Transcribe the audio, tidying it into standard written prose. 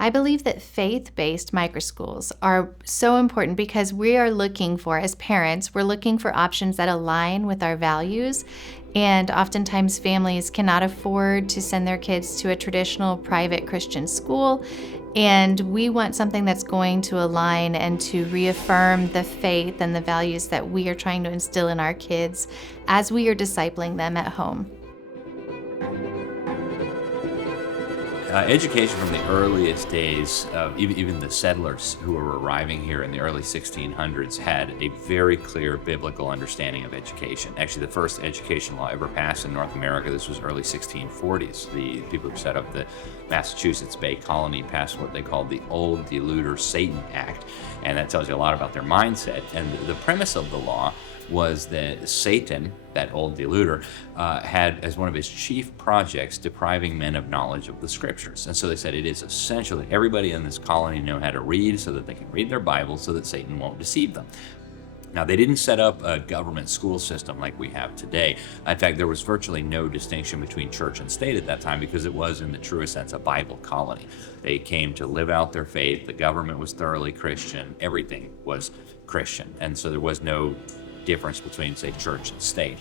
I believe that faith-based microschools are so important because we are looking for, as parents, we're looking for options that align with our values. And oftentimes families cannot afford to send their kids to a traditional private Christian school. And we want something that's going to align and to reaffirm the faith and the values that we are trying to instill in our kids as we are discipling them at home. Education from the earliest days, even the settlers who were arriving here in the early 1600s had a very clear biblical understanding of education. Actually, the first education law ever passed in North America, this was early 1640s. The people who set up the Massachusetts Bay Colony passed what they called the Old Deluder Satan Act, and that tells you a lot about their mindset. And the premise of the law was that Satan, that old deluder, had as one of his chief projects depriving men of knowledge of the scriptures. And so they said it is essential that everybody in this colony know how to read so that they can read their Bible so that Satan won't deceive them. Now, they didn't set up a government school system like we have today. In fact, there was virtually no distinction between church and state at that time because it was, in the truest sense, a Bible colony. They came to live out their faith. The government was thoroughly Christian. Everything was Christian. And so there was no difference between, say, church and state.